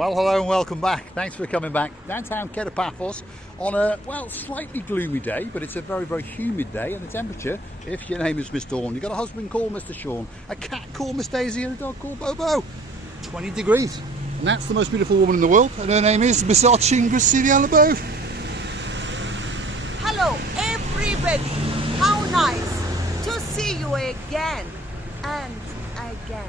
Well, hello and welcome back. Thanks for coming back. Downtown Kato Paphos on a, well, slightly gloomy day, but it's a very, very humid day, and the temperature, if your name is Miss Dawn, you've got a husband called Mr. Sean, a cat called Miss Daisy, and a dog called Bobo. 20 degrees. And that's the most beautiful woman in the world, and her name is Miss Arching Gracilialabo. Hello, everybody. How nice to see you again and again.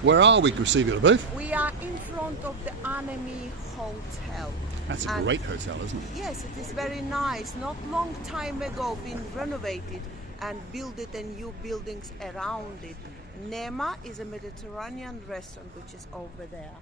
Where are we, Gracilialabo? We are in front of the Enemy Hotel. That's a great hotel, isn't it? Yes, it is very nice. Not long time ago, been renovated and built and new buildings around it. Nema is a Mediterranean restaurant which is over there.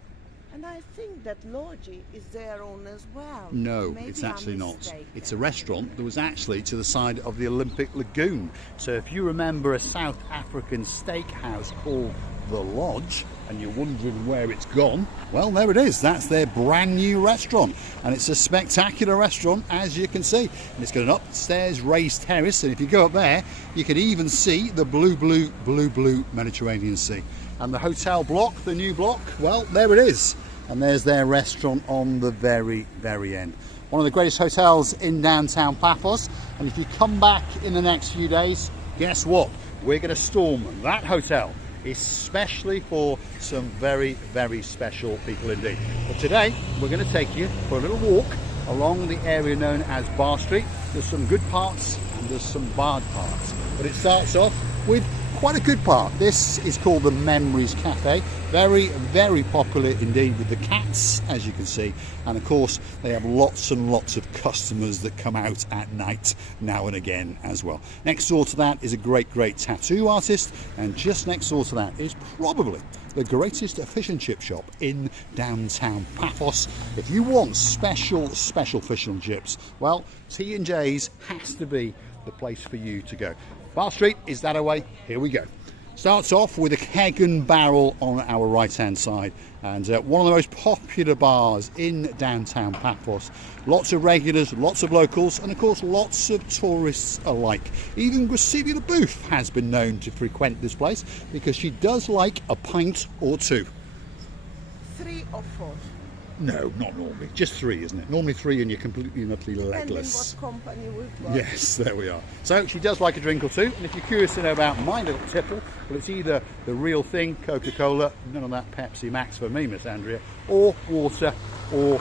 And I think that Logi is their own as well. No, Maybe it's actually I'm not. mistaken. It's a restaurant that was actually to the side of the Olympic Lagoon. So if you remember a South African steakhouse called The Lodge, and you're wondering where it's gone, well, there it is. That's their brand new restaurant, and it's a spectacular restaurant, as you can see. And it's got an upstairs raised terrace, and if you go up there, you can even see the blue Mediterranean Sea. And the hotel block, the new block, well, there it is. And there's their restaurant on the very, very end. One of the greatest hotels in downtown Paphos. And if you come back in the next few days, guess what? We're going to storm that hotel, especially for some very, very special people indeed. But today, we're going to take you for a little walk along the area known as Bar Street. There's some good parts and there's some bad parts. But it starts off with quite a good part. This is called the Memories Cafe. Very, very popular indeed with the cats, as you can see. And of course, they have lots and lots of customers that come out at night now and again as well. Next door to that is a great, great tattoo artist. And just next door to that is probably the greatest fish and chip shop in downtown Paphos. If you want special fish and chips, well, T&J's has to be the place for you to go. Bar Street is that away. Here we go. Starts off with a keg and barrel on our right hand side, and one of the most popular bars in downtown Paphos. Lots of regulars, lots of locals, and of course lots of tourists alike. Even Gracilialabo has been known to frequent this place because she does like a pint or two. 3 or 4. No, not normally. Just 3, isn't it? Normally 3 and you're completely and utterly legless. Depending what company we've got. Yes, there we are. So she does like a drink or two, and if you're curious to know about my little tipple, well, it's either the real thing, Coca-Cola, none of that Pepsi Max for me, Miss Andrea, or water, or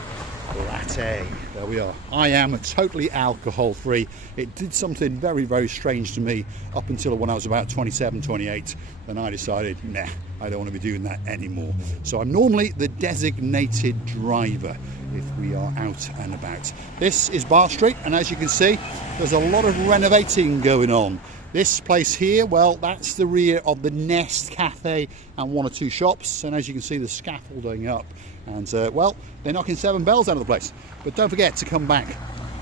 latte. There we are. I am totally alcohol free. It did something very, very strange to me up until when I was about 27, 28. Then I decided, nah, I don't want to be doing that anymore. So I'm normally the designated driver if we are out and about. This is Bar Street, and as you can see, there's a lot of renovating going on. This place here, well, that's the rear of the Nest Cafe and 1 or 2 shops, and as you can see, the scaffolding up, and well, they're knocking 7 bells out of the place. But don't forget to come back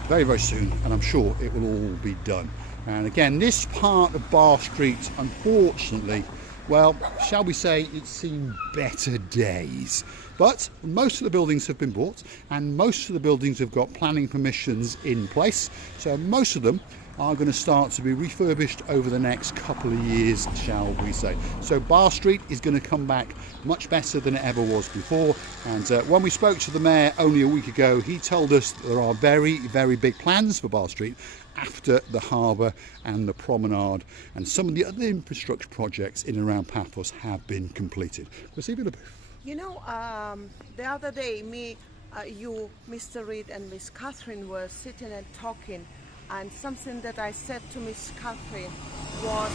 very, very soon, and I'm sure it will all be done. And again, this part of Bar Street, unfortunately, well, shall we say, it's seen better days. But most of the buildings have been bought, and most of the buildings have got planning permissions in place, so most of them are going to start to be refurbished over the next couple of years, shall we say. So Bar Street is going to come back much better than it ever was before. And when we spoke to the mayor only a week ago, he told us there are very, very big plans for Bar Street after the harbour and the promenade, and some of the other infrastructure projects in and around Paphos have been completed. You know, the other day, you, Mr. Reed and Miss Catherine were sitting and talking, and something that I said to Miss Catherine was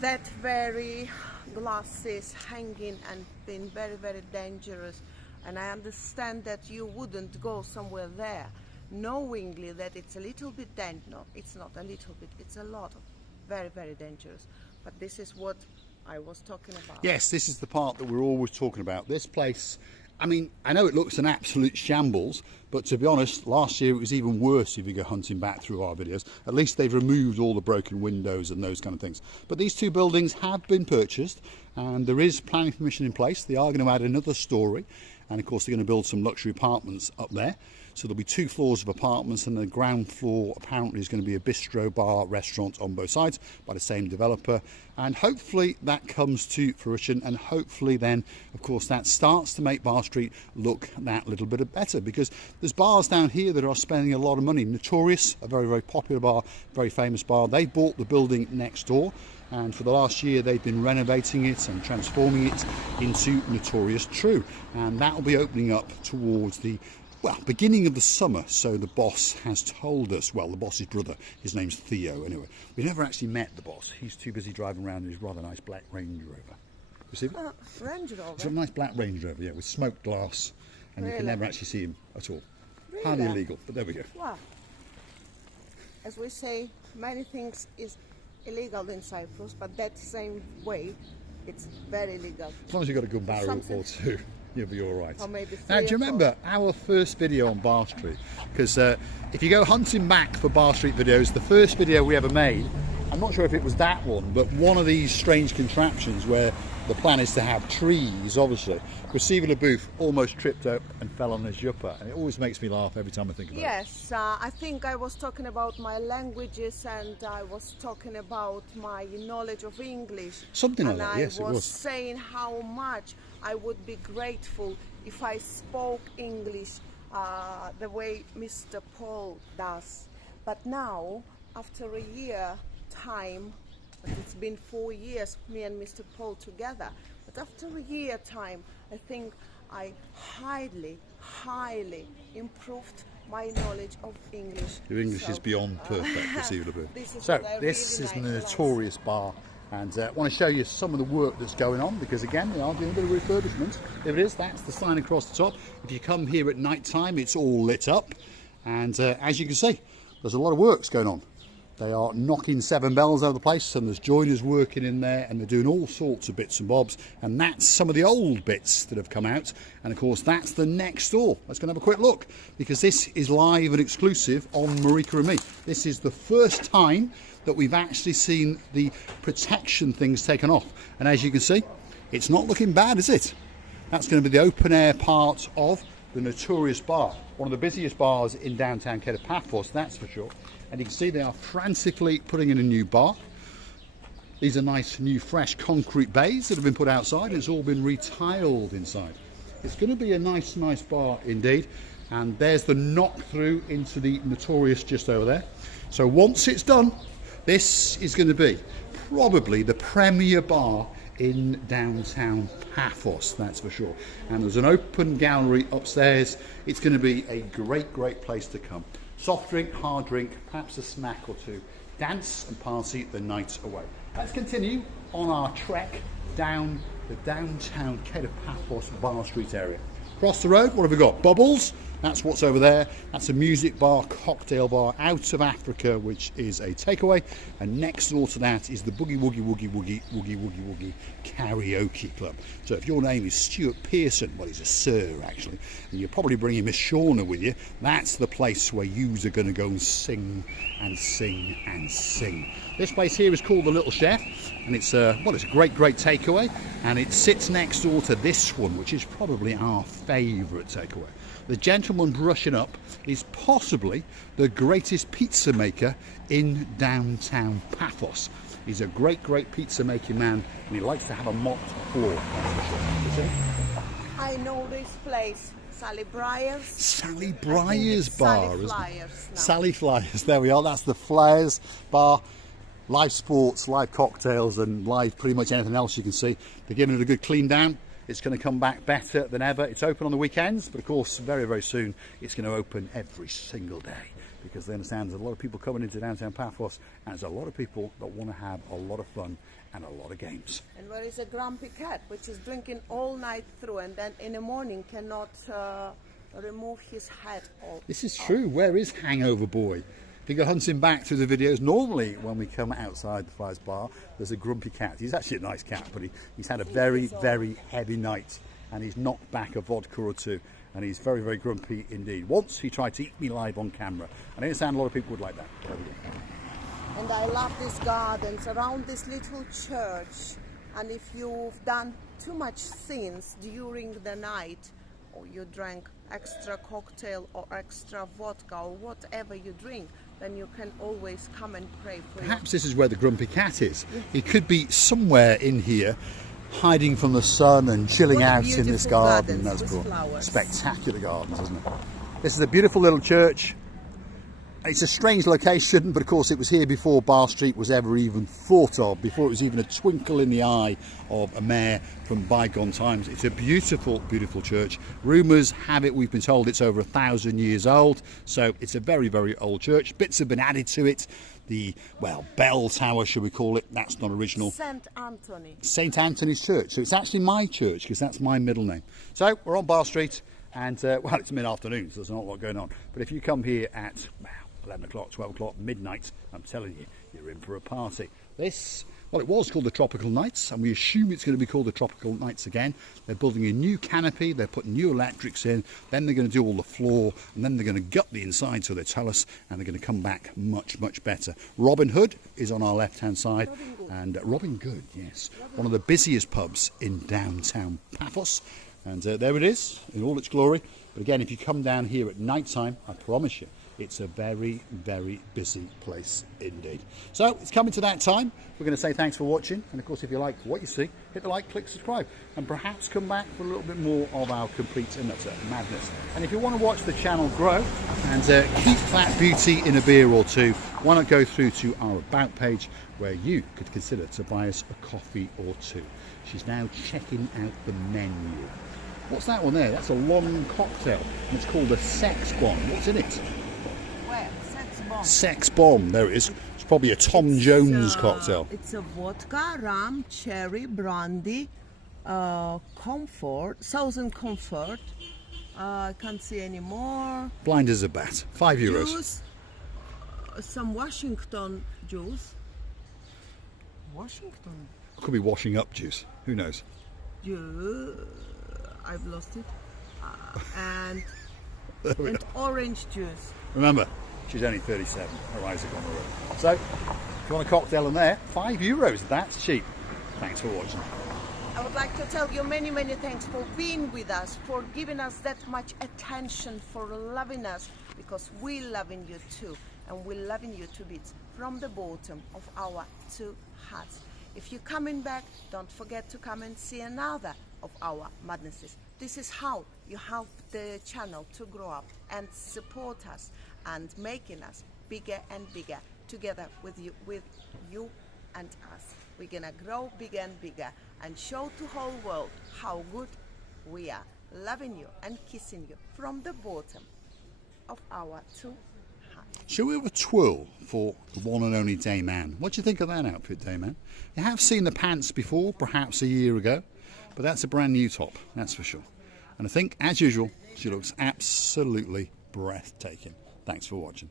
that very glasses hanging and being very, very dangerous. And I understand that you wouldn't go somewhere there, knowingly that it's a little bit dangerous. No, it's not a little bit, it's a lot of very, very dangerous. But this is what I was talking about. Yes, this is the part that we're always talking about. This place, I mean, I know it looks an absolute shambles, but to be honest, last year it was even worse if you go hunting back through our videos. At least they've removed all the broken windows and those kind of things. But these 2 buildings have been purchased, and there is planning permission in place. They are going to add another story, and of course they're going to build some luxury apartments up there. So there'll be 2 floors of apartments, and the ground floor apparently is going to be a bistro, bar, restaurant on both sides by the same developer. And hopefully that comes to fruition, and hopefully then, of course, that starts to make Bar Street look that little bit better, because there's bars down here that are spending a lot of money. Notorious, a very, very popular bar, very famous bar, they bought the building next door, and for the last year they've been renovating it and transforming it into Notorious True, and that will be opening up towards the beginning of the summer. So the boss has told us, well, the boss's brother, his name's Theo anyway. We never actually met the boss, he's too busy driving around in his rather nice black Range Rover. You see that? Range Rover? It's a nice black Range Rover, yeah, with smoked glass, and you can never actually see him at all. Really? Highly illegal, but there we go. Wow. As we say, many things is illegal in Cyprus, but that same way, it's very legal. As long as you've got a good barrel or 2, you'll be all right. Or maybe 3 Now, do you remember our first video on Bar Street? Because if you go hunting back for Bar Street videos, the first video we ever made, I'm not sure if it was that one, but one of these strange contraptions where the plan is to have trees, obviously. Stephen LaBouffe almost tripped up and fell on his jupper, and it always makes me laugh every time I think about it. Yes, I think I was talking about my languages, and I was talking about my knowledge of English. Something like that, yes, it was. And I was saying how much I would be grateful if I spoke English the way Mr. Paul does. But now, after a year time, it's been 4 years, me and Mr. Paul together, but after a year time, I think I highly improved my knowledge of English. Your English is beyond perfect, for Stephen LaBouffe. So this is the Notorious Bar, and I want to show you some of the work that's going on, because again, they are doing a bit of refurbishment. There it is, that's the sign across the top. If you come here at night time, it's all lit up, and as you can see, there's a lot of works going on. They are knocking 7 bells over the place, and there's joiners working in there, and they're doing all sorts of bits and bobs, and that's some of the old bits that have come out. And of course, that's the next door. Let's go and have a quick look, because this is live and exclusive on Marika and Me. This is the first time that we've actually seen the protection things taken off, and as you can see, it's not looking bad, is it? That's going to be the open air part of the Notorious Bar, one of the busiest bars in downtown Kato Paphos, that's for sure. And you can see they are frantically putting in a new bar. These are nice new fresh concrete bays that have been put outside. It's all been retiled inside. It's going to be a nice bar indeed. And there's the knock through into the Notorious just over there. So once it's done, this is going to be probably the premier bar in downtown Paphos, that's for sure. And there's an open gallery upstairs. It's going to be a great place to come. Soft drink, hard drink, perhaps a snack or 2. Dance and party the night away. Let's continue on our trek down the downtown Kato Paphos Bar Street area. Across the road, what have we got? Bubbles, that's what's over there. That's a music bar, cocktail bar, out of Africa, which is a takeaway. And next door to that is the Boogie Woogie Karaoke Club. So if your name is Stuart Pearson, well, he's a sir actually, and you're probably bringing Miss Shauna with you, that's the place where yous are going to go and sing and sing and sing. This place here is called The Little Chef, and it's it's a great takeaway, and it sits next door to this one, which is probably our favourite takeaway. The gentleman brushing up is possibly the greatest pizza maker in downtown Paphos. He's a great pizza making man, and he likes to have a mopped floor, that's for sure. I know this place, Sally Briar's. Sally Briar's bar, Sally isn't Flyers it? now. Sally Flyers, there we are, that's the Flyers bar. Live sports, live cocktails, and live pretty much anything else you can see. They're giving it a good clean down. It's going to come back better than ever. It's open on the weekends, but of course, very soon, it's going to open every single day, because they understand there's a lot of people coming into downtown Paphos, and there's a lot of people that want to have a lot of fun and a lot of games. And there is a grumpy cat, which is drinking all night through, and then in the morning cannot remove his head off. This is true. Where is Hangover Boy? If you go hunting back through the videos, normally when we come outside the Flyers bar, there's a grumpy cat. He's actually a nice cat, but he's had a very heavy night, and he's knocked back a vodka or 2, and he's very grumpy indeed. Once he tried to eat me live on camera, and I understand a lot of people would like that. And I love these gardens around this little church, and if you've done too much sins during the night, or you drank extra cocktail or extra vodka or whatever you drink, then you can always come and pray for Perhaps this is where the grumpy cat is. It could be somewhere in here, hiding from the sun and chilling What out in this beautiful garden. gardens That's with cool. flowers. Spectacular gardens, isn't it? This is a beautiful little church. It's a strange location, but of course it was here before Bar Street was ever even thought of, before it was even a twinkle in the eye of a mayor from bygone times. It's a beautiful, beautiful church. Rumours have it, we've been told it's over 1,000 years old, so it's a very, very old church. Bits have been added to it. The, well, bell tower, should we call it? That's not original. St. Anthony. St. Anthony's Church. So it's actually my church, because that's my middle name. So we're on Bar Street, and, well, it's mid-afternoon, so there's not a lot going on. But if you come here at, well, 11 o'clock, 12 o'clock, midnight, I'm telling you, you're in for a party. This, well, it was called the Tropical Nights, and we assume it's going to be called the Tropical Nights again. They're building a new canopy, they're putting new electrics in, then they're going to do all the floor, and then they're going to gut the inside, so they tell us, and they're going to come back much, much better. Robin Hood is on our left-hand side, and Robin Good, yes, one of the busiest pubs in downtown Paphos. And there it is, in all its glory. But again, if you come down here at night time, I promise you, it's a very, very busy place indeed. So it's coming to that time. We're going to say thanks for watching. And of course, if you like what you see, hit the like, click subscribe, and perhaps come back for a little bit more of our complete and utter madness. And if you want to watch the channel grow and keep that beauty in a beer or two, why not go through to our About page, where you could consider to buy us a coffee or two. She's now checking out the menu. What's that one there? That's a long cocktail, and it's called a Sex Bomb. What's in it? Where? Sex Bomb. Sex Bomb. There it is. It's probably a Tom Jones cocktail. It's a vodka, rum, cherry, brandy, comfort, Southern Comfort. I can't see any more. Blind as a bat. €5. Juice, some Washington juice. Washington Could be washing up juice. Who knows? juice. I've lost it. And orange juice. Remember, she's only 37. Her eyes are gone already. So, if you want a cocktail in there, €5. That's cheap. Thanks for watching. I would like to tell you many, many thanks for being with us, for giving us that much attention, for loving us, because we're loving you too, and we're loving you to bits from the bottom of our two hearts. If you're coming back, don't forget to come and see another of our madnesses. This is how you help the channel to grow up and support us and making us bigger and bigger together with you and us. We're gonna grow bigger and bigger and show to whole world how good we are, loving you and kissing you from the bottom of our two hearts. Shall we have a twirl for the one and only Dame Anne? What do you think of that outfit, Dame Anne? You have seen the pants before, perhaps a year ago, but that's a brand new top, that's for sure. And I think, as usual, she looks absolutely breathtaking. Thanks for watching.